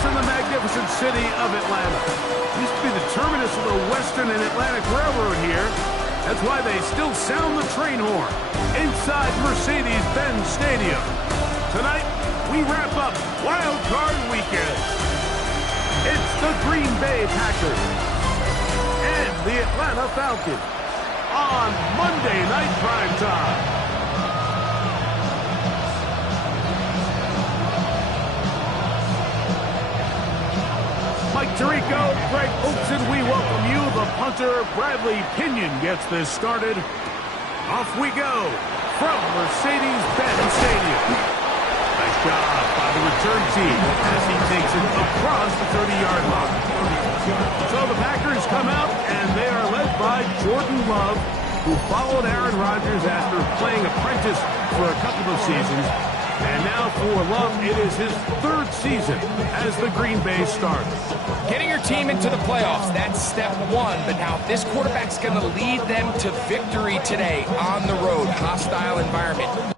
us in the magnificent city of Atlanta. Used to be the terminus of the Western and Atlantic Railroad here. That's why they still sound the train horn inside Mercedes-Benz Stadium. Tonight, we wrap up Wild Card Weekend. It's the Green Bay Packers and the Atlanta Falcons on Monday Night Primetime. Mike Tirico, Greg Oakson, we welcome you. The punter, Bradley Pinion, gets this started. Off we go from Mercedes-Benz Stadium. Nice job by the return team as he takes it across the 30-yard line. So the Packers come out, and they are led by Jordan Love, who followed Aaron Rodgers after playing apprentice for a couple of seasons. And now for Love, it is his third season as the Green Bay starter. Getting your team into the playoffs, that's step one. But now this quarterback's going to lead them to victory today on the road. Hostile environment.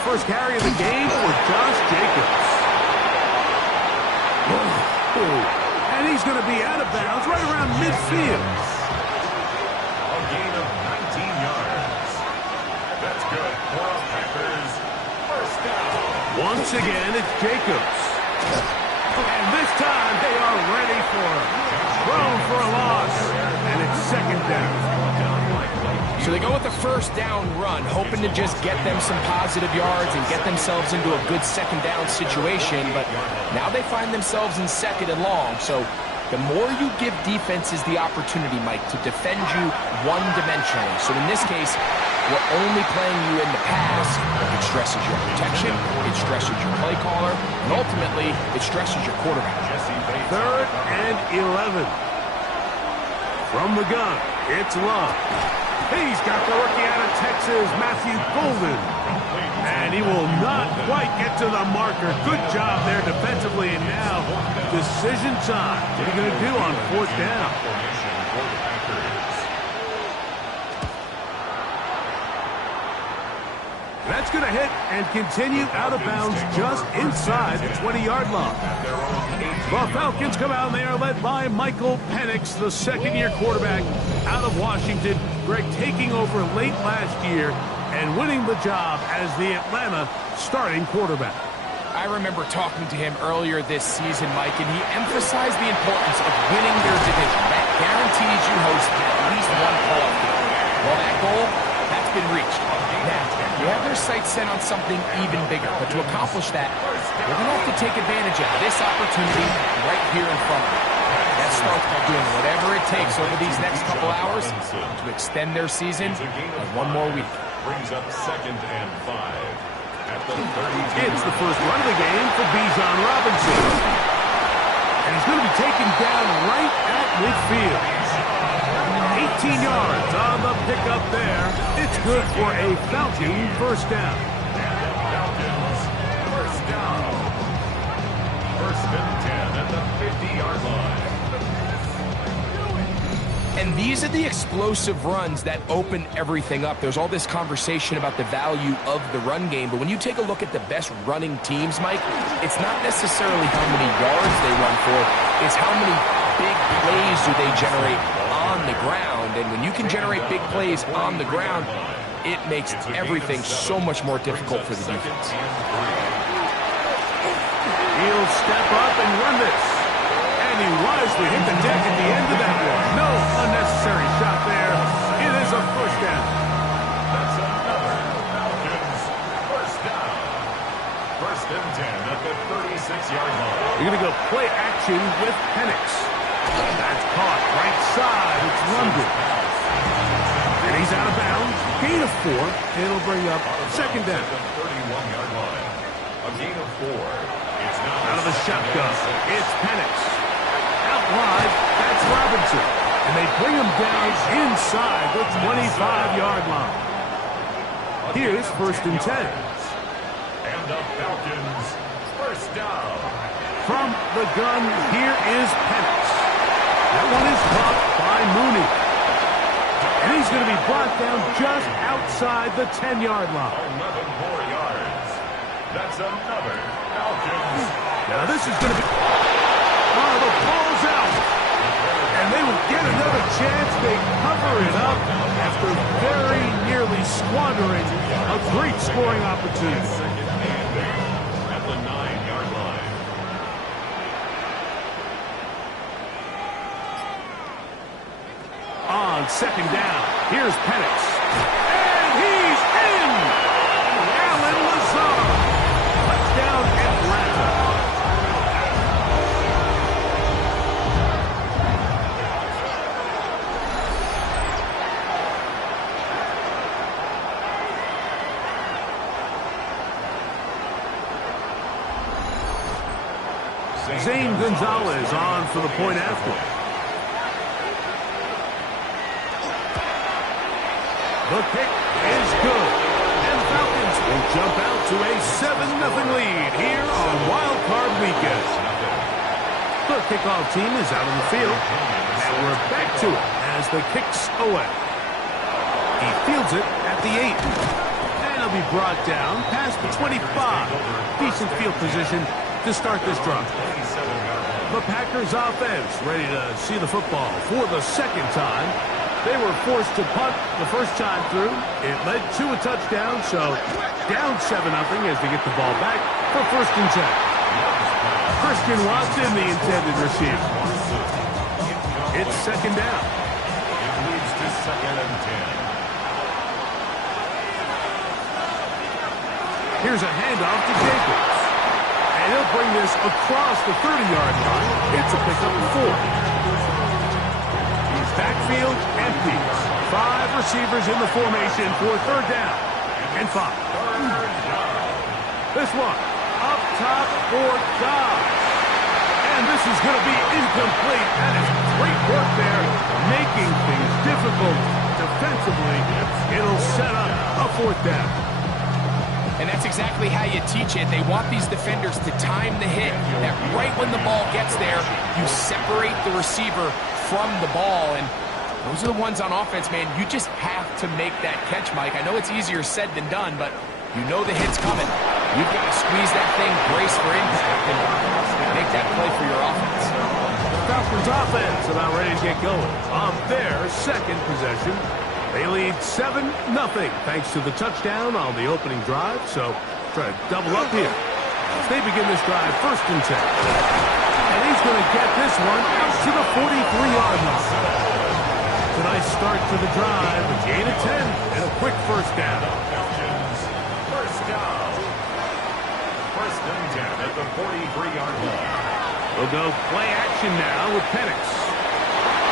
First carry of the game for Josh Jacobs. And he's going to be out of bounds right around midfield. A gain of 19 yards. That's good for the Packers. First down. Once again, it's Jacobs. And this time they are ready for him. Thrown for a loss. And it's second down. So they go with the first down run, hoping to just get them some positive yards and get themselves into a good second down situation. But now they find themselves in second and long. So the more you give defenses the opportunity, Mike, to defend you one-dimensionally. So in this case, we're only playing you in the pass. It stresses your protection. It stresses your play caller. And ultimately, it stresses your quarterback. Third and 11. From the gun, it's Love. He's got the rookie out of Texas, Matthew Golden. And he will not quite get to the marker. Good job there defensively. And now, decision time. What are you going to do on fourth down? That's going to hit and continue out of bounds just inside the 20-yard line. The Falcons come out and they are led by Michael Penix, the second-year quarterback out of Washington. Greg taking over late last year and winning the job as the Atlanta starting quarterback. I remember talking to him earlier this season, Mike, and he emphasized the importance of winning your division. That guarantees you host at least one playoff game. Well, that goal, that's been reached. Now, you have their sights set on something even bigger, but to accomplish that, they're going to have to take advantage of this opportunity right here in front of them. That starts by doing whatever it takes over these next couple hours to extend their season by one more week. Brings up 2nd and 5 at the 30. It's the first run of the game for Bijan Robinson. And he's going to be taken down right at midfield. 18 yards on the pickup there. It's good for a Falcon first down. Falcons, first down. First and 10 at the 50-yard line. And these are the explosive runs that open everything up. There's all this conversation about the value of the run game, but when you take a look at the best running teams, Mike, it's not necessarily how many yards they run for, it's how many big plays do they generate on the ground. And when you can generate big plays on the ground, it makes everything so much more difficult for the defense. He'll step up and run this. And he wisely hit the deck at the end of that one. No unnecessary shot there. It is a first down. That's another Falcons first down. First and 10 at the 36-yard line. You're going to go play action with Penix. That's caught right side. It's London. And he's out of bounds. Gain of 4. It'll bring up second down. 31-yard line. A gain of 4. It's now Out of the shotgun. It's Penix. Out wide. That's Robinson. And they bring him down inside the 25-yard line. Here's first and 10. And the Falcons first down. From the gun, here is Penix. That one is caught by Mooney. And he's going to be brought down just outside the 10-yard line. 11 more yards. That's another Falcons. Now this is going to be... Oh, the ball's out. And they will get another chance. They cover it up after very nearly squandering a great scoring opportunity. At the 9-yard line. On second down, here's Penix. And he's in! Allen Lazard. Touchdown, Atlanta. Zane Gonzalez on for the point after. The kick is good. And the Falcons will jump out to a 7-0 lead here on Wild Card Weekend. The kickoff team is out on the field. And we're back to it as the kick's away. He fields it at the 8. And he'll be brought down past the 25. Decent field position to start this drive. The Packers offense ready to see the football for the second time. They were forced to punt the first time through. It led to a touchdown, so down 7-0 as they get the ball back for 1st and 10. Christian Watson, the intended receiver. It's 2nd down. It leads to 2nd and 10. Here's a handoff to Jacobs. And he'll bring this across the 30-yard line. It's a pickup of 4. He's backfield empty. 5 receivers in the formation for 3rd down and 5. This one up top for Dobbs. And this is going to be incomplete. That is great work there, making things difficult defensively. It'll set up a 4th down. And that's exactly how you teach it. They want these defenders to time the hit. That right when the ball gets there, you separate the receiver from the ball. And those are the ones on offense, man. You just have to make that catch, Mike. I know it's easier said than done, but you know the hit's coming. You've got to squeeze that thing, brace for impact, and make that play for your offense. The Falcons offense about ready to get going on their 2nd possession. They lead 7-0 thanks to the touchdown on the opening drive. So try to double up here as they begin this drive 1st and 10. And he's going to get this one out to the 43-yard line. It's a nice start to the drive. A gain of 10 and a quick 1st down. First down. 1st and 10 at the 43-yard line. We'll go play action now with Penix.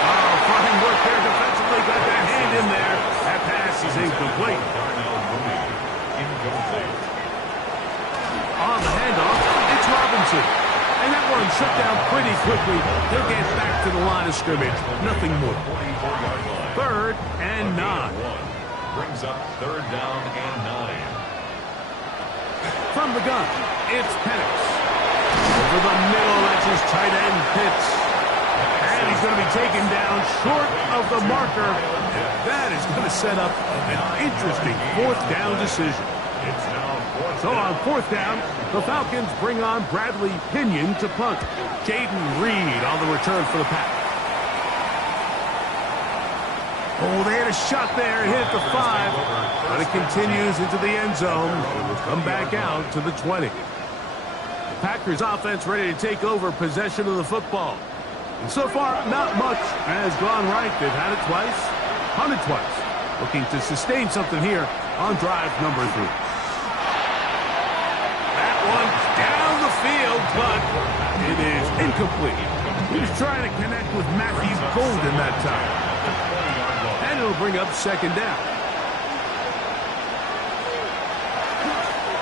Oh, fine work there defensively. Got that hand in there. That pass is incomplete. Incomplete. On the handoff, it's Robinson. And that one shut down pretty quickly. He'll get back to the line of scrimmage. Nothing more. 3rd and 9. Brings up 3rd down and 9. From the gun, it's Penix. Over the middle, that's his tight end, Pitts. And he's going to be taken down short of the marker. That is going to set up an interesting 4th down decision. It's now 4th So on 4th down, the Falcons bring on Bradley Pinion to punt. Jaden Reed on the return for the Pack. Oh, they had a shot there. Hit the 5. But it continues into the end zone. Come back out to the 20. The Packers offense ready to take over possession of the football. And so far, not much has gone right. They've had it twice, punted twice. Looking to sustain something here on drive number 3. That one down the field, but it is incomplete. He was trying to connect with Matthew Golden that time. And it'll bring up 2nd down.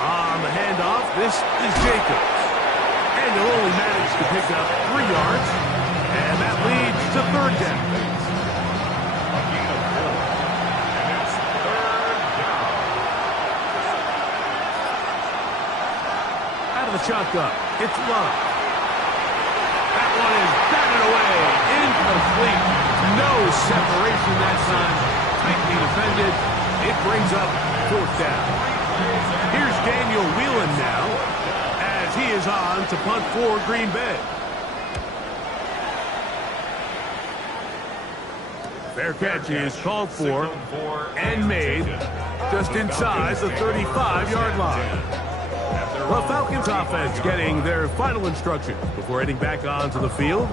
On the handoff, this is Jacobs. And he'll only manage to pick up 3 yards. And that leads to 3rd down. A gain of 4. And it's 3rd down. Out of the shotgun, it's Love. complete. No separation that time. Tightly defended. It brings up fourth down. Here's Daniel Whelan now as he is on to punt for Green Bay. Fair catch is called for and made just inside the 35-yard line. The Falcons offense getting their final instructions before heading back onto the field.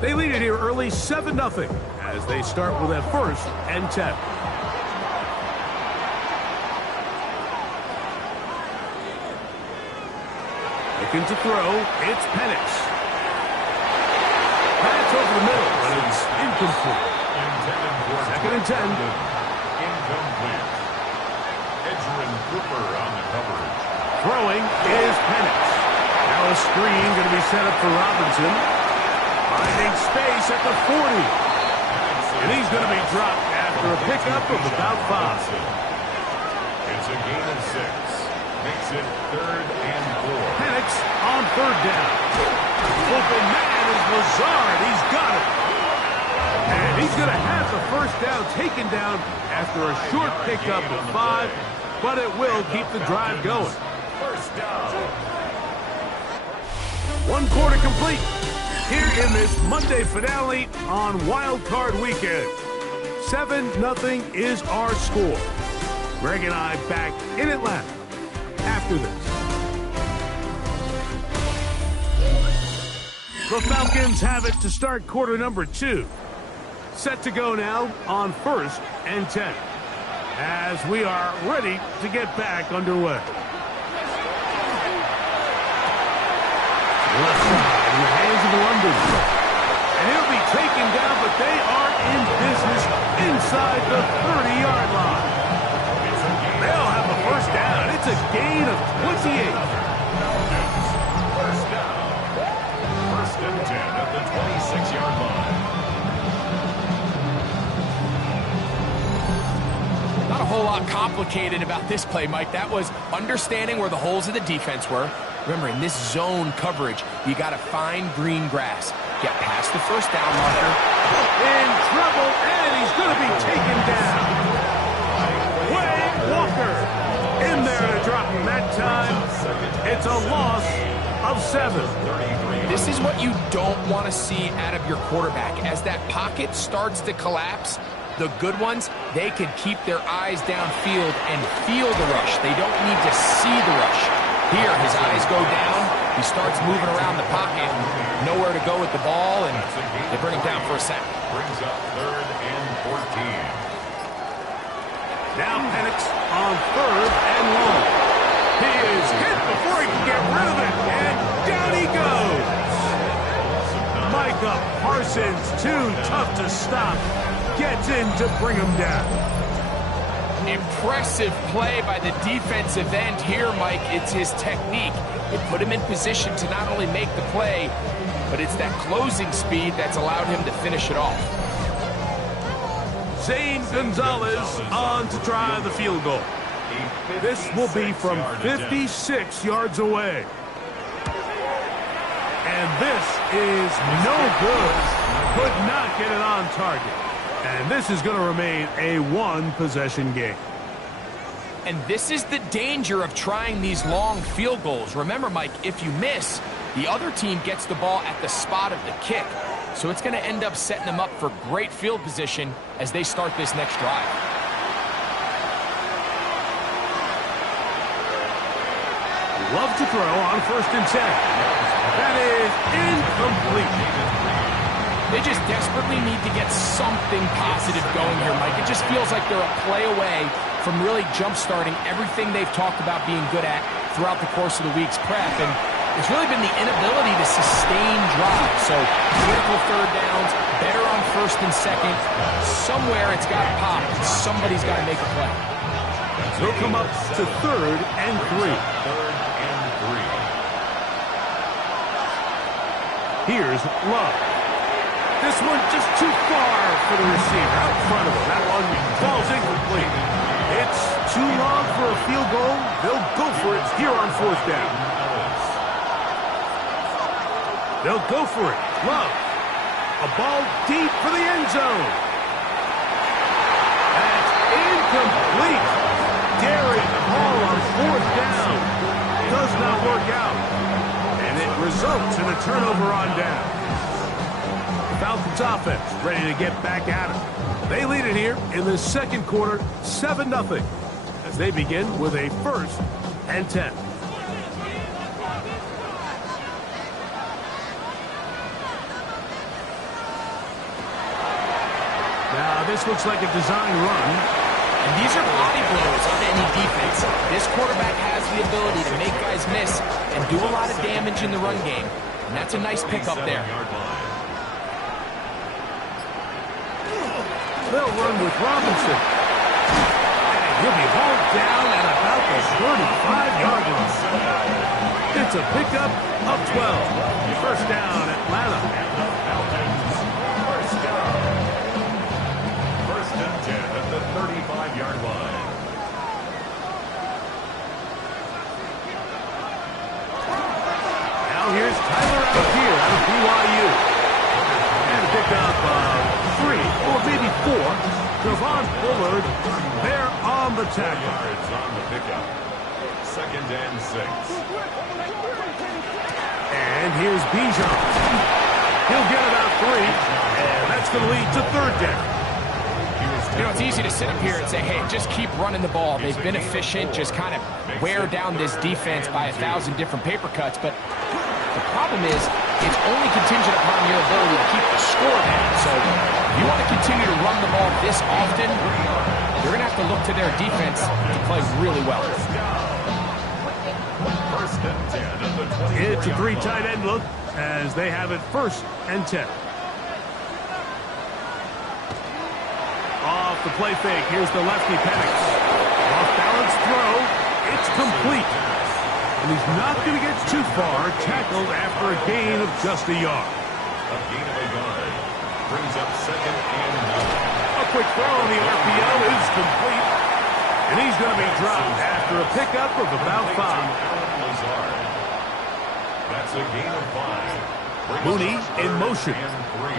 They lead it here early 7-0 as they start with a 1st and 10. Looking to throw, it's Penix. Pass over the middle, but it's incomplete. 2nd and 10. Incomplete. Edgerrin Cooper on the coverage. Throwing is Penix. Now a screen going to be set up for Robinson. Finding space at the 40. And he's going to be dropped after a pickup of about 5. It's a gain of 6. Makes it 3rd and 4. Penix on 3rd down. Open man is Lazard. He's got it. And he's going to have the 1st down taken down after a short pickup of 5, but it will keep the drive going. 1st down. 1 quarter complete here in this Monday finale on Wild Card Weekend. 7-0 is our score. Greg and I back in Atlanta after this. The Falcons have it to start quarter number 2. Set to go now on 1st and 10 as we are ready to get back underway. Left side in the hands of London. And he'll be taken down, but they are in business inside the 30-yard line. They'll have the 1st down. It's a gain of 28. 1st down. 1st and 10 at the 26-yard line. Not a whole lot complicated about this play, Mike. That was understanding where the holes of the defense were. Remember, in this zone coverage, you got to find green grass. Get past the 1st down marker. In trouble, and he's going to be taken down. Wade Walker in there to drop him that time. It's a loss of 7. This is what you don't want to see out of your quarterback. As that pocket starts to collapse, the good ones, they can keep their eyes downfield and feel the rush. They don't need to see the rush. Here, his eyes go down. He starts moving around the pocket. Nowhere to go with the ball, and they bring him down for a sack. Brings up 3rd and 14. Now Penix on 3rd and long. He is hit before he can get rid of it, and down he goes. Micah Parsons, too tough to stop, gets in to bring him down. Impressive play by the defensive end here, Mike. It's his technique. It put him in position to not only make the play, but it's that closing speed that's allowed him to finish it off. Zane Gonzalez on to try the field goal. This will be from 56 yards away. And this is no good. Could not get it on target. And this is going to remain a 1-possession game. And this is the danger of trying these long field goals. Remember, Mike, if you miss, the other team gets the ball at the spot of the kick. So it's going to end up setting them up for great field position as they start this next drive. Love to throw on 1st and 10. That is incomplete. They just desperately need to get something positive going here, Mike. It just feels like they're a play away from really jump-starting everything they've talked about being good at throughout the course of the week's prep. And it's really been the inability to sustain drives. So critical 3rd downs, better on 1st and 2nd. Somewhere it's got to pop. Somebody's got to make a play. They'll come up to 3rd and 3. 3rd and 3. Here's Love. This one just too far for the receiver out in front of him. That one falls incomplete. It's too long for a field goal. They'll go for it here on 4th down. They'll go for it. Love A ball deep for the end zone. That's incomplete. Daring ball on fourth down. Does not work out. And it results in a turnover on down. Falcons offense ready to get back at it. They lead it here in the second quarter, 7-0, as they begin with a 1st and 10. Now, this looks like a design run. And these are body blows on any defense. This quarterback has the ability to make guys miss and do a lot of damage in the run game. And that's a nice pickup there. They'll run with Robinson. And he'll be hauled down at about the 35-yard line. It's a pickup of 12. First down, Atlanta. First and 10 at the 35-yard line. Now here's Tyler out here out of BYU. And a pickup of 3 or maybe 4. Javon Bullard there on the tackle. Yards on the pickup. Second and 6. And here's Bijan. He'll get about 3. And that's going to lead to third down. You know, it's easy to sit up here and say, hey, just keep running the ball. They've been efficient, just kind of wear down this defense by 1,000 different paper cuts. But the problem is, it's only contingent upon your ability to keep the score down. So if you want to continue to run the ball this often, you're going to have to look to their defense to play really well. First and 10 at the 20. It's a 3 tight end look as they have it 1st and 10. Off the play fake, here's the lefty Penix. Off balance throw, it's complete. And he's not going to get too far, tackled after a gain of just a yard. A gain of a yard. Brings up second and 9. A quick throw on the RPO is complete. And he's going to be dropped after a pickup of about 5. That's a gain of 5. Mooney in motion. And 3.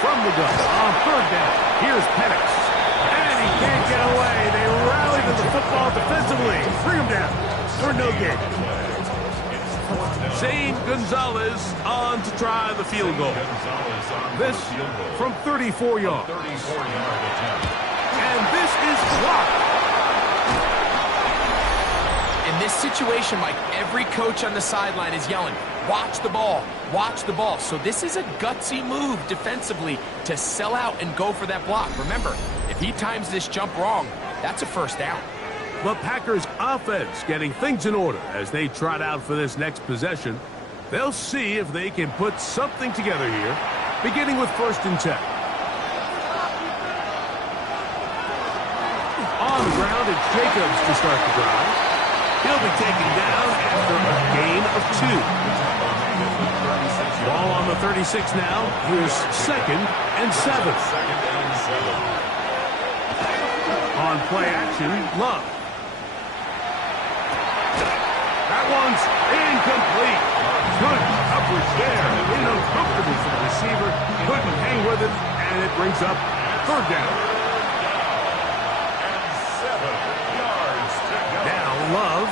From the gun on third down. Here's Penix. And he can't get away. They rally to the football defensively. Bring him down for no gain. Zane Gonzalez on to try the field goal. This from 34 yards. 34-yard attempt. And this is blocked. In this situation, Mike, every coach on the sideline is yelling, watch the ball, watch the ball. So this is a gutsy move defensively to sell out and go for that block. Remember, if he times this jump wrong, that's a first down. The Packers offense getting things in order as they trot out for this next possession. They'll see if they can put something together here, beginning with 1st and 10. On the ground, it's Jacobs to start the drive. He'll be taken down after a gain of 2. Ball on the 36 now. Here's 2nd and 7. On play action, Love. That one's incomplete. Good coverage there. Uncomfortable for the receiver. Couldn't hang with it, and it brings up third down. Now Love.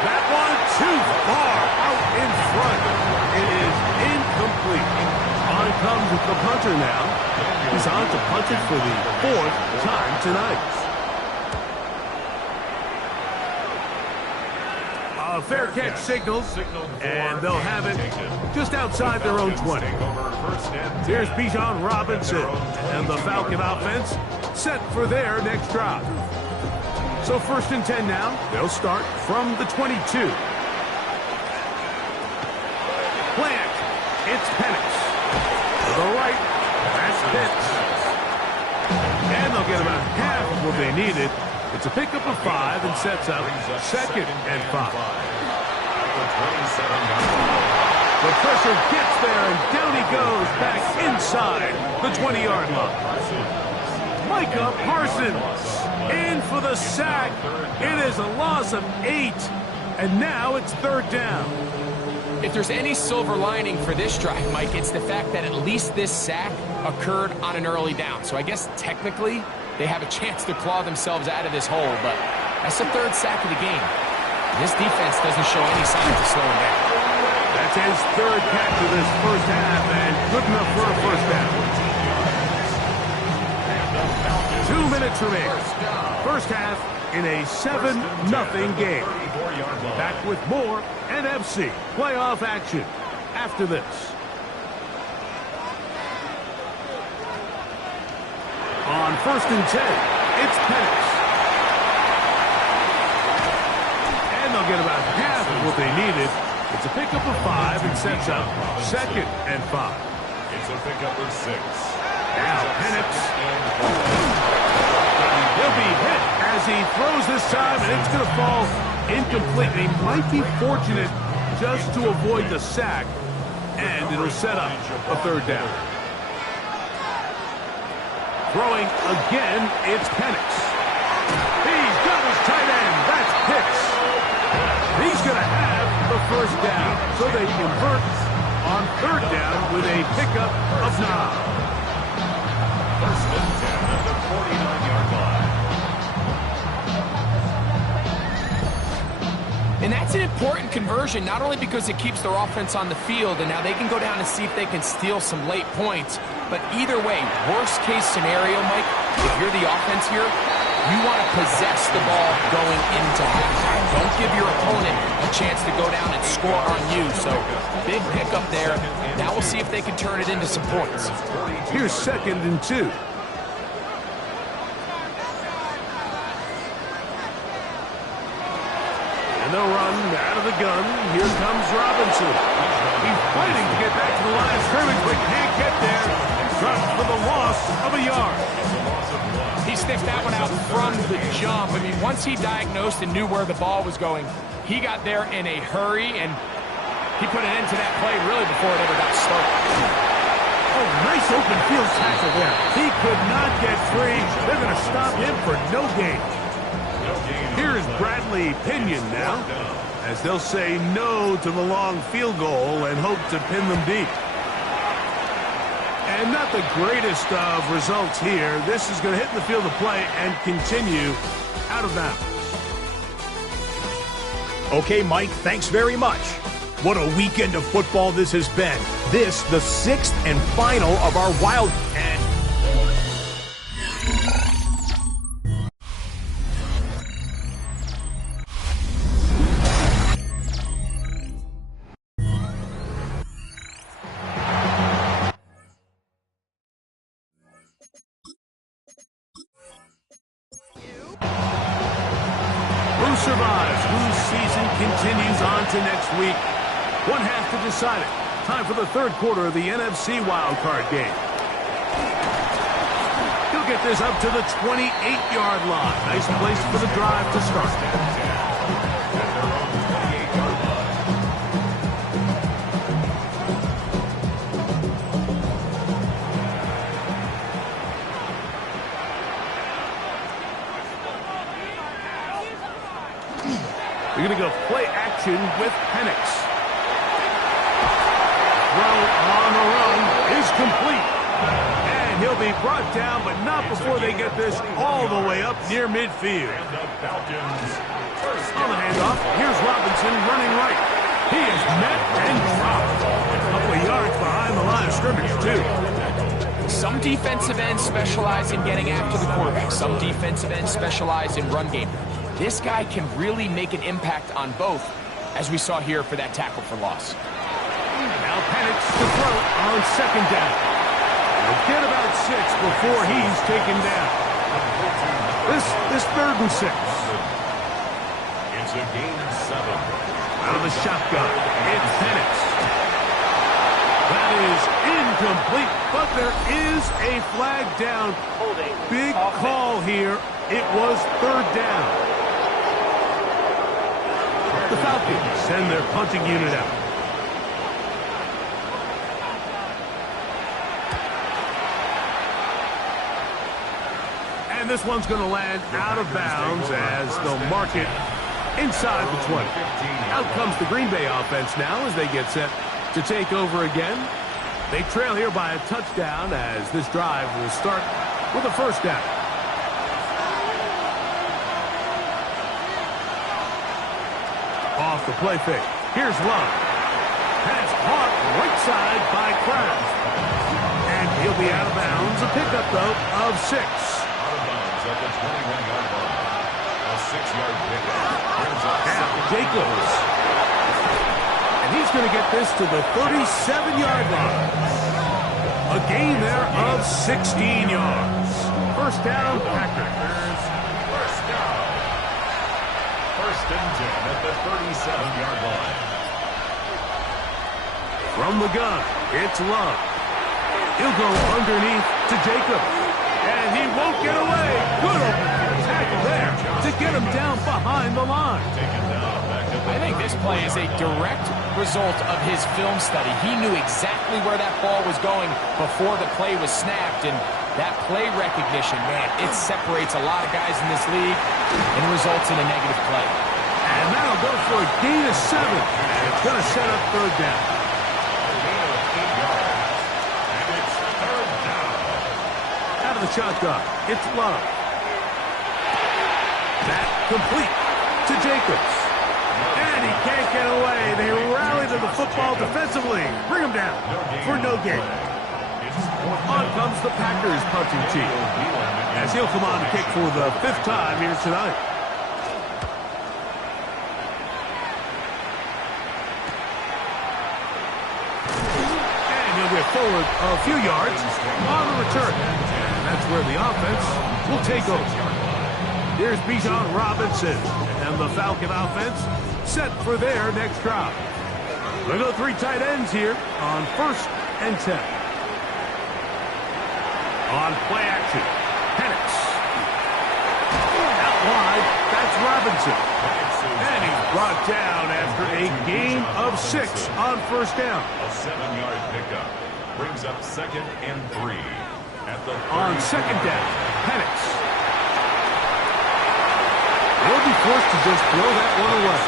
That one too far out in front. It is incomplete. On comes the punter now. He's on to punt it for the 4th time tonight. A fair catch signals, and they'll have it just outside their own 20. Here's Bijan Robinson and the Falcon offense set for their next drive. So 1st and 10 now. They'll start from the 22. Plant. It's Penix. To the right. That's Pitts. And they'll get about half of what they needed. It's a pickup of 5 and sets up 2nd and 5. The pressure gets there, and down he goes back inside the 20-yard line. Micah Parsons in for the sack. It is a loss of 8, and now it's third down. If there's any silver lining for this drive, Mike, it's the fact that at least this sack occurred on an early down. So I guess technically they have a chance to claw themselves out of this hole, but that's the third sack of the game. This defense doesn't show any signs of slowing down. That's his third catch of this first half, and good enough for a first down. 2 minutes remaining. First half in a 7-0 game. Back with more NFC playoff action after this. On 1st and 10, it's Penix. And they'll get about half of what they needed. It's a pickup of 5 and sets up 2nd and 5. It's a pickup of 6. Now Penix. He'll be hit as he throws this time, and it's going to fall incomplete. He might be fortunate just to avoid the sack, and it'll set up a 3rd down. Throwing again, it's Penix. He's got his tight end. That's Pitts. He's going to have the 1st down, so they convert on 3rd down with a pickup of 9. 1st and 10 at the 49-yard line. And that's an important conversion, not only because it keeps their offense on the field, and now they can go down and see if they can steal some late points. But either way, worst case scenario, Mike, if you're the offense here, you want to possess the ball going into halftime. Don't give your opponent a chance to go down and score on you. So big pickup there. Now we'll see if they can turn it into some points. Here's 2nd and 2. And they'll run out of the gun. Here comes Robinson. He's fighting to get back to the line of scrimmage, but can't get there. Dropped for the loss of a yard. He sniffed that one out from the jump. I mean, once he diagnosed and knew where the ball was going, he got there in a hurry, and he put an end to that play really before it ever got started. Oh, nice open field tackle there. He could not get free. They're going to stop him for no gain. Here's Bradley Pinion now, as they'll say no to the long field goal and hope to pin them deep. And not the greatest of results here. This is going to hit the field of play and continue out of bounds. Okay, Mike, thanks very much. What a weekend of football this has been. This, the 6th and final of our wild... And Who survives? Whose season continues on to next week? One half to decide it. Time for the 3rd quarter of the NFC wildcard game. He'll get this up to the 28-yard line. Nice place for the drive to start. We're going to go play action with Penix. Throw on the run is complete. And he'll be brought down, but not before they get this all the way up near midfield. On the handoff, here's Robinson running right. He is met and dropped. A couple of yards behind the line of scrimmage, too. Some defensive ends specialize in getting after the quarterback. Some defensive ends specialize in run game. This guy can really make an impact on both, as we saw here for that tackle for loss. Now Penix to throw on 2nd down. He'll get about 6 before he's taken down. This 3rd and 6. It's a gain of 7. Out of the shotgun, it's Penix. That is incomplete, but there is a flag down. Big call here. It was 3rd down. The Falcons send their punting unit out. And this one's going to land out of bounds as they'll mark it inside the 20. Out comes the Green Bay offense now as they get set to take over again. They trail here by a touchdown as this drive will start with a first down. Off the play fake. Here's Love. Pass caught right side by Kraft. And he'll be out of bounds. A pickup, though, of 6. Out of bounds at the 21-yard line. A 6-yard pickup. Now, Jacobs. And he's going to get this to the 37-yard line. A gain there of 16 yards. First down, Packers. First down. First and 10 at the 37-yard line. From the gun, it's Love. He'll go underneath to Jacob. And he won't get away. Good tackle there to get him down behind the line. I think this play is a direct result of his film study. He knew exactly where that ball was going before the play was snapped. And that play recognition, man, it separates a lot of guys in this league and results in a negative play. And that'll go for a gain of 7. And it's going to set up third down. The shotgun. It's Love. That complete to Jacobs. And he can't get away. They rally to the football defensively. Bring him down for no gain. On comes the Packers punting team, as he'll come on to kick for the 5th time here tonight. And he'll get forward a few yards on the return. That's where the offense will take over. Here's Bijan Robinson and the Falcon offense set for their next drive. They go 3 tight ends here on 1st and 10. On play action, Penix. Out wide, that's Robinson. And he's brought down after a gain of 6 on first down. A 7-yard pickup brings up 2nd and 3. On second down, Penix. They'll be forced to just throw that one away.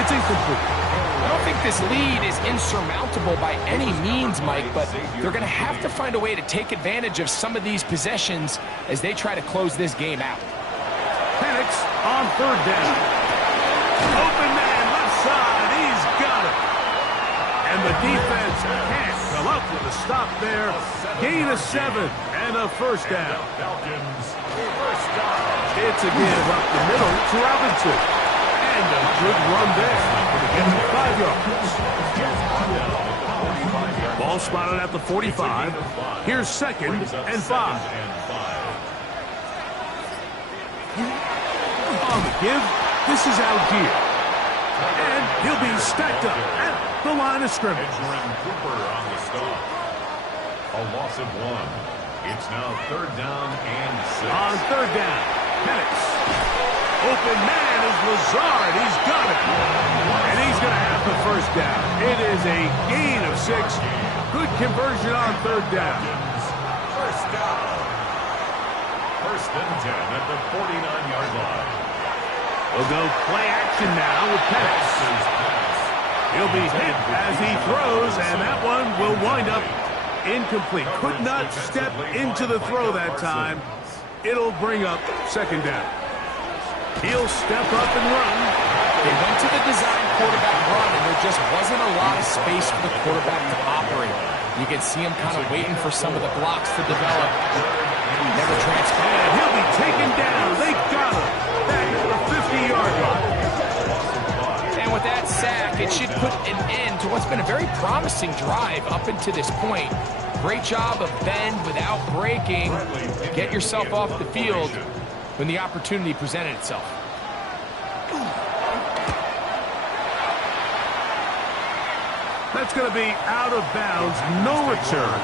It's incomplete. I don't think this lead is insurmountable by any means, Mike, but they're going to have to find a way to take advantage of some of these possessions as they try to close this game out. Penix on third down. Open man, left side. He's got it. And the defense can't come up with a stop there. Gain of 7 and a first down. It's a give up the middle to Robinson. And a good run there. Gets 5 yards. Ball spotted at the 45. Here's 2nd and 5. On the give, this is Algier. And he'll be stacked up at the line of scrimmage. Cooper on the stop. A loss of 1. It's now 3rd down and 6. On 3rd down, Penix. Open man is Lazard. He's got it. And he's going to have the first down. It is a gain of 6. Good conversion on 3rd down. First down. 1st and 10 at the 49-yard line. We'll go play action now with Penix. He'll be hit as he throws, and that one will wind up incomplete. Could not step into the throw that time. It'll bring up 2nd down. He'll step up and run. They went to the design quarterback run, and there just wasn't a lot of space for the quarterback to operate. You can see him kind of waiting for some of the blocks to develop. Never transpired. And he'll be taken down. They got him. Back at the 50-yard line. And with that sack, it should put an end to what's been a very promising drive up until this point. Great job of bend without breaking. Get yourself off the field when the opportunity presented itself. That's going to be out of bounds, no return.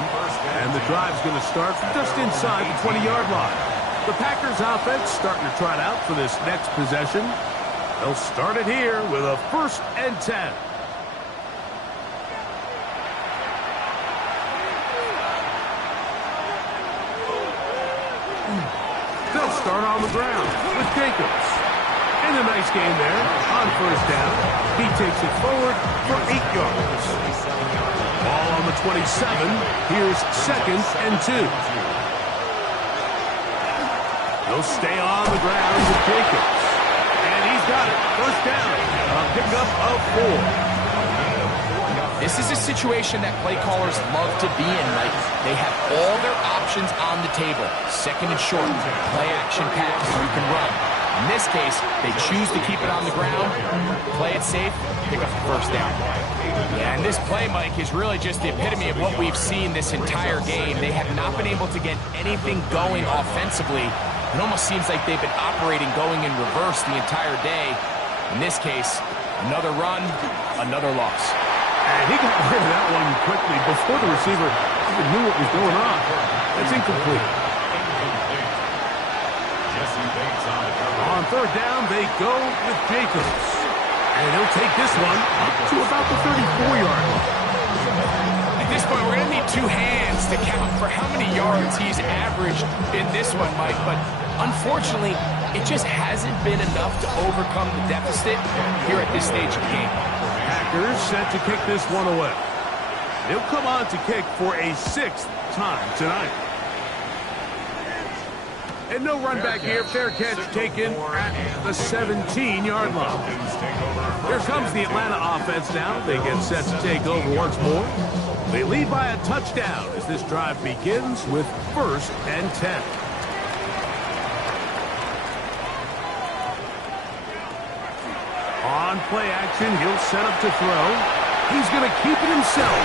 And the drive's going to start just inside the 20-yard line. The Packers offense starting to trot out for this next possession. They'll start it here with a 1st and 10. They'll start on the ground with Jacobs. And a nice gain there on first down. He takes it forward for 8 yards. Ball on the 27. Here's 2nd and 2. He'll stay on the ground with Jacobs. And he's got it. First down. A pickup of 4. This is a situation that play callers love to be in, Mike. They have all their options on the table. 2nd and short, play action pass, you can run. In this case, they choose to keep it on the ground, play it safe, pick up the first down. Yeah, and this play, Mike, is really just the epitome of what we've seen this entire game. They have not been able to get anything going offensively. It almost seems like they've been operating going in reverse the entire day. In this case, another run, another loss. And he got rid of that one quickly before the receiver even knew what was going on. That's incomplete. On 3rd down, they go with Jacobs. And he'll take this one up to about the 34-yard line. At this point, we're going to need 2 hands to count for how many yards he's averaged in this one, Mike. But unfortunately, it just hasn't been enough to overcome the deficit here at this stage of the game. Packers set to kick this one away. He'll come on to kick for a 6th time tonight. And no run back here. Fair catch taken at the 17-yard line. Here comes the Atlanta offense now. They get set to take over once more. They lead by a touchdown as this drive begins with 1st and 10. On play action, he'll set up to throw. He's going to keep it himself.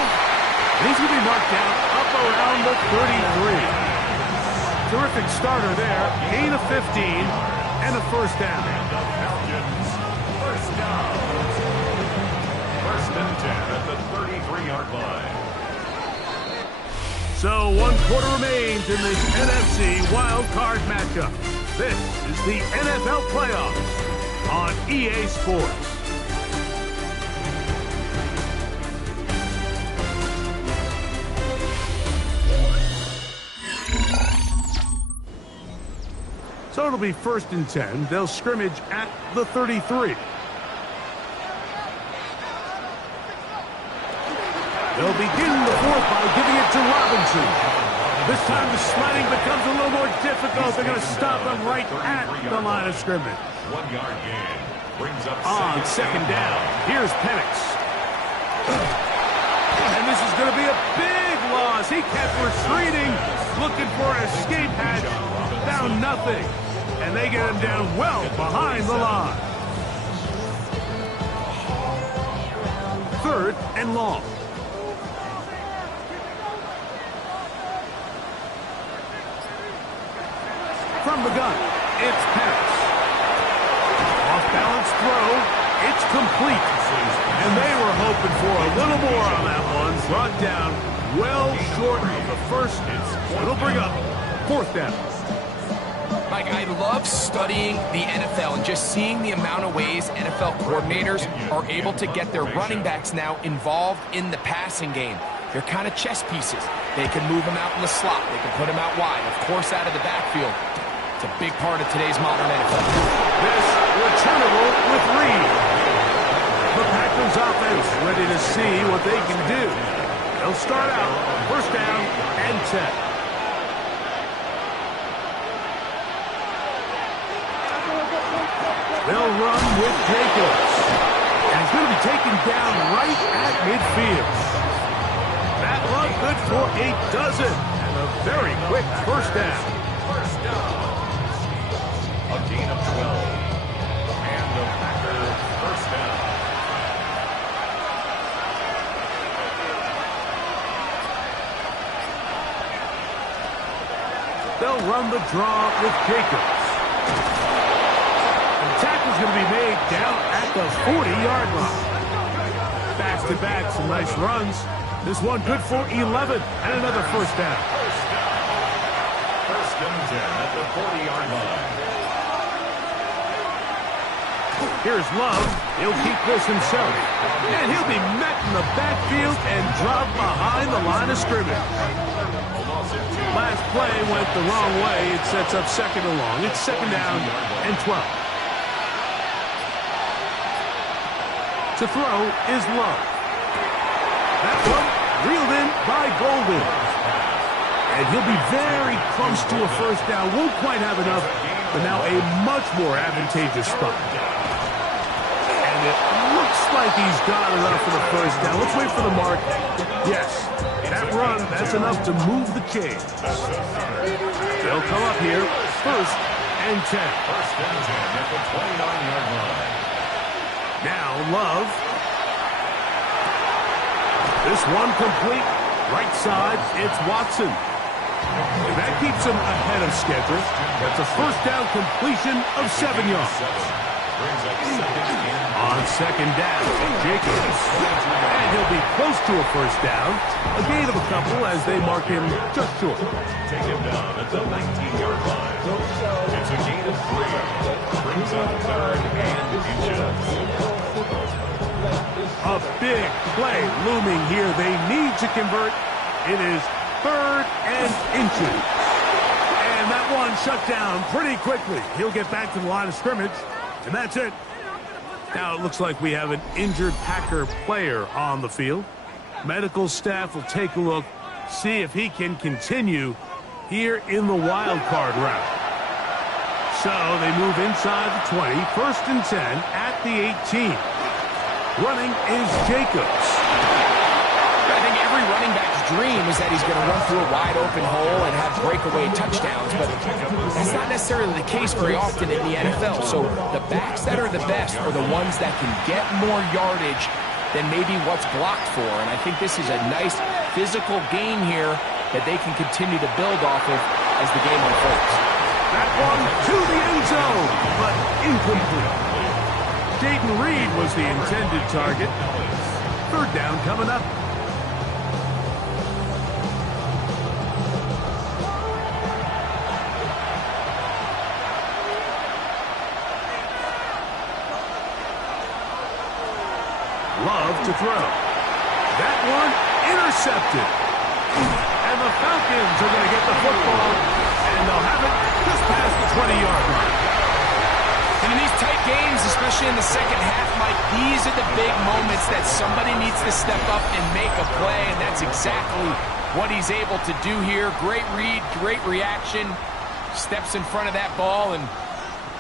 And he's going to be marked down up around the 33. Terrific starter there. Gain of 15 and a first down. First down. 1st and 10 at the 33-yard line. So 1 quarter remains in this NFC wild card matchup. This is the NFL playoffs on EA Sports. So it'll be 1st and 10. They'll scrimmage at the 33. They'll begin the 4th by giving it to Robinson. This time the sliding becomes a little more difficult. They're going to stop him right at the line of scrimmage. 1-yard gain brings up on 2nd down. Here's Penix. And this is going to be a big loss. He kept retreating, looking for an escape hatch. Found nothing. And they get him down well behind the line. 3rd and long. From the gun, it's Penix. Off-balance throw. It's complete. And they were hoping for a little more on that one. Brought down well short of the first. It'll bring up 4th down. Mike, I love studying the NFL and just seeing the amount of ways NFL coordinators are able to get their running backs now involved in the passing game. They're kind of chess pieces. They can move them out in the slot. They can put them out wide, of course, out of the backfield. It's a big part of today's modern NFL. This returnable with Reed. The Packers offense ready to see what they can do. They'll start out 1st down and 10. They'll run with Jacobs. And he's going to be taken down right at midfield. That run good for a dozen. And a very quick 1st down. First down. A gain of 12. And the Packers 1st down. They'll run the draw with Jacobs. Tackle's going to be made down at the 40-yard line. Back-to-back, some nice runs. This one good for 11 and another 1st down. 1st and 10 at the 40-yard line. Here's Love. He'll keep this himself. And he'll be met in the backfield and dropped behind the line of scrimmage. Last play went the wrong way. It sets up 2nd and long. It's 2nd down and 12. To throw is Love. That one reeled in by Golden. And he'll be very close to a first down. Won't quite have enough, but now a much more advantageous spot. And it looks like he's got enough for the first down. Let's wait for the mark. Yes, that run, that's enough to move the chains. They'll come up here, 1st and 10. 1st and 10 at the 29-yard line. Now Love. This one complete. Right side, it's Watson. And that keeps him ahead of schedule. That's a first down completion of 7 yards. On 2nd down, Jacobs. And he'll be close to a first down. A gain of a couple as they mark him just short. Take him down at the 19-yard line. It's a gain of 3. Brings up 3rd and inches. A big play looming here. They need to convert. It is 3rd and inches. And that one shut down pretty quickly. He'll get back to the line of scrimmage, and that's it. Now it looks like we have an injured Packer player on the field. Medical staff will take a look, see if he can continue here in the wild card round. So they move inside the 20, 1st and 10 at the 18. Running is Jacobs. I think every running back's dream is that he's going to run through a wide open hole and have breakaway touchdowns, but that's not necessarily the case very often in the NFL. So the backs that are the best are the ones that can get more yardage than maybe what's blocked for. And I think this is a nice physical game here that they can continue to build off of as the game unfolds. That one to the end zone, but incomplete. Jaden Reed was the intended target. 3rd down coming up. Love to throw. That one intercepted. And the Falcons are going to get the football, and they'll have it just past the 20-yard line. And in these tight games, especially in the second half, Mike, these are the big moments that somebody needs to step up and make a play, and that's exactly what he's able to do here. Great read, great reaction, steps in front of that ball and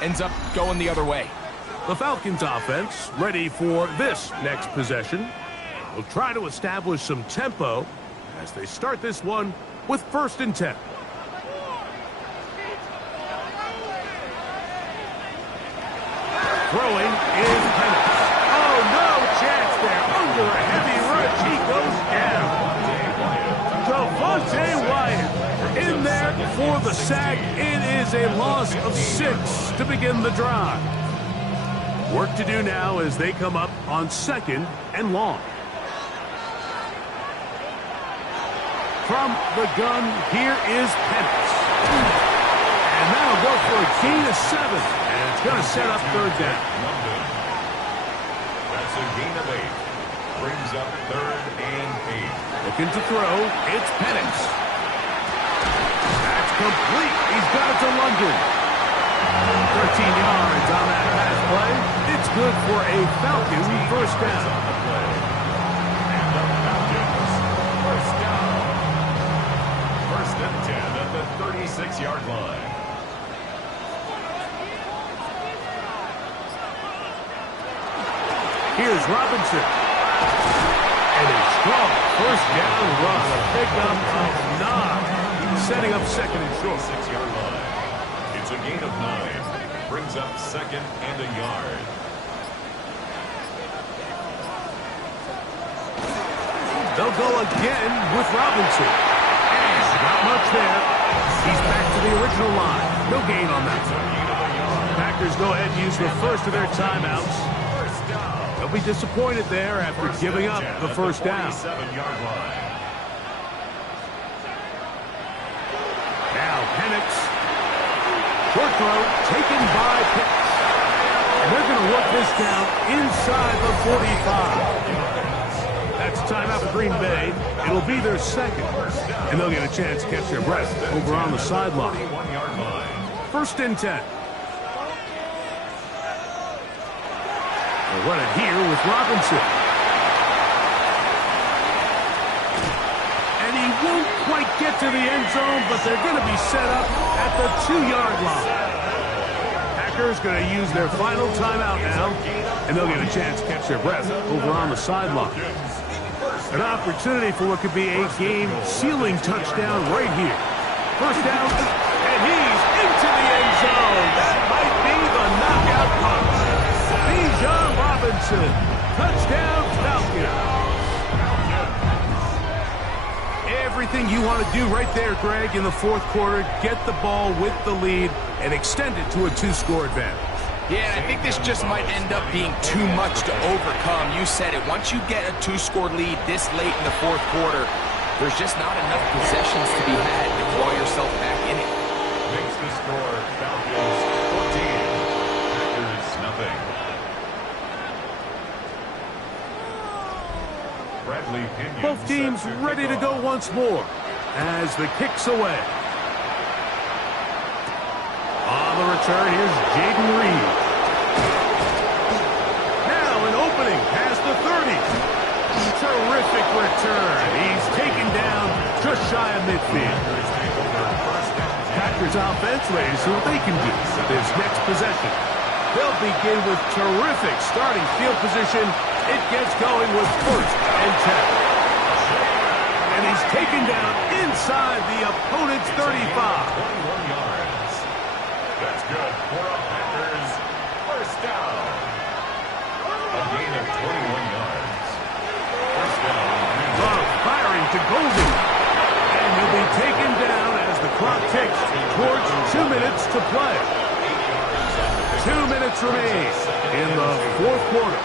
ends up going the other way. The Falcons offense ready for this next possession. They'll try to establish some tempo as they start this one with 1st and 10. Throwing is Penix. Oh, no chance there. Under a heavy rush, he goes down. Devontae Wyatt in there for the sack. It is a loss of 6 to begin the drive. Work to do now as they come up on 2nd and long. From the gun, here is Penix. And that'll go for a gain of 7. And it's going to set up 3rd down. That's a gain of 8. Brings up 3rd and 8. Looking to throw, it's Penix. That's complete. He's got it to London. 13 yards on that pass play. It's good for a Falcon 1st down. And the Falcons, 1st down. 1st and 10 at the 36-yard line. Here's Robinson. And a strong 1st down run. A pickup of 9. Setting up 2nd and short. 6-yard line. It's a gain of 9. Brings up 2nd and a yard. They'll go again with Robinson. And not much there. He's back to the original line. No gain on that one. Packers go ahead and use the first of their timeouts. They'll be disappointed there after giving up the 1st down. 7-yard line. Now Penix. Short throw taken by Pitts. And they're going to work this down inside the 45. That's timeout for Green Bay. It'll be their 2nd. And they'll get a chance to catch their breath over on the sideline. 1-yard line. 1st and 10. They'll run it here with Robinson. And he won't quite get to the end zone, but they're going to be set up at the 2-yard line. Packers going to use their final timeout now, and they'll get a chance to catch their breath over on the sideline. An opportunity for what could be a game-sealing touchdown right here. First down, and he's into the end zone. That might be the knockout punch. Bijan Robinson, touchdown Falcons. Everything you want to do right there, Greg, in the fourth quarter, get the ball with the lead and extend it to a 2-score advantage. Yeah, and I think this just might end up being too much to overcome. You said it. Once you get a 2-score lead this late in the fourth quarter, there's just not enough possessions to be had to claw yourself back in it. Makes the score Falcons 14, Packers nothing. Bradley Pinion. Both teams ready to go once more as the kick's away. On the return, here's Jaden Reed. Now an opening past the 30. Terrific return. He's taken down just shy of midfield. Packers offense ready to see what they can do with this next possession. They'll begin with terrific starting field position. It gets going with first and 10. And he's taken down inside the opponent's 35. 21 yards. That's good for a Packers first down. A gain of 21 yards. First down. Love firing to Golden. And he'll be taken down as the clock ticks towards 2 minutes to play. 2 minutes remain in the fourth quarter.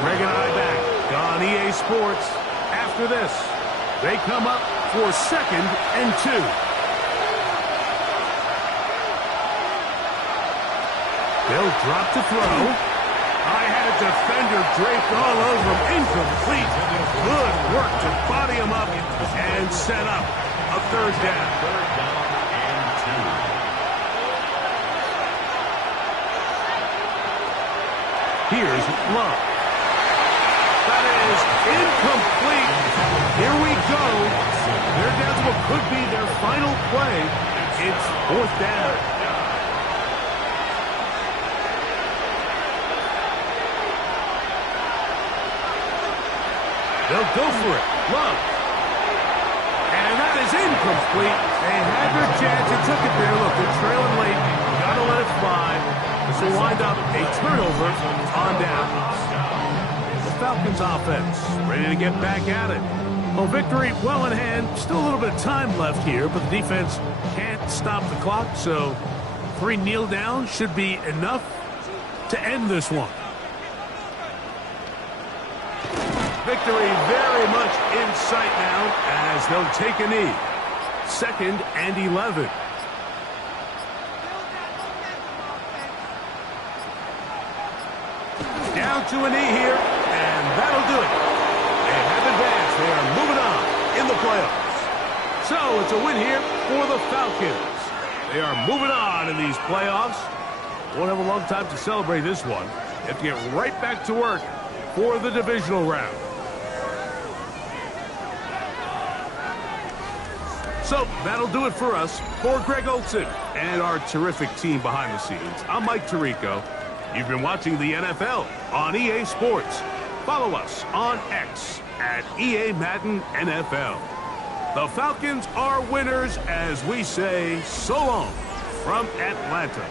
Greg and I back on EA Sports. After this, they come up for 2nd and 2. They'll drop to throw. I had a defender draped all over him. Incomplete. Good work to body him up and set up a third down. Third down and 2. Here's Love. That is incomplete. Here we go. They're down to what could be their final play. It's fourth down. They'll go for it. Love. And that is incomplete. They had their chance and took it there. Look, they're trailing late. Gotta let it fly. This will wind up a turnover on downs. The Falcons offense ready to get back at it. Well, victory well in hand. Still a little bit of time left here, but the defense can't stop the clock, so 3 kneel downs should be enough to end this one. Victory very much in sight now as they'll take a knee. 2nd and 11. Down to a knee here, and that'll do it. They have advanced. They are moving on in the playoffs. So it's a win here for the Falcons. They are moving on in these playoffs. Won't have a long time to celebrate this one. They have to get right back to work for the divisional round. So that'll do it for us. For Greg Olson and our terrific team behind the scenes, I'm Mike Tirico. You've been watching the NFL on EA Sports. Follow us on X at EA Madden NFL. The Falcons are winners as we say so long from Atlanta.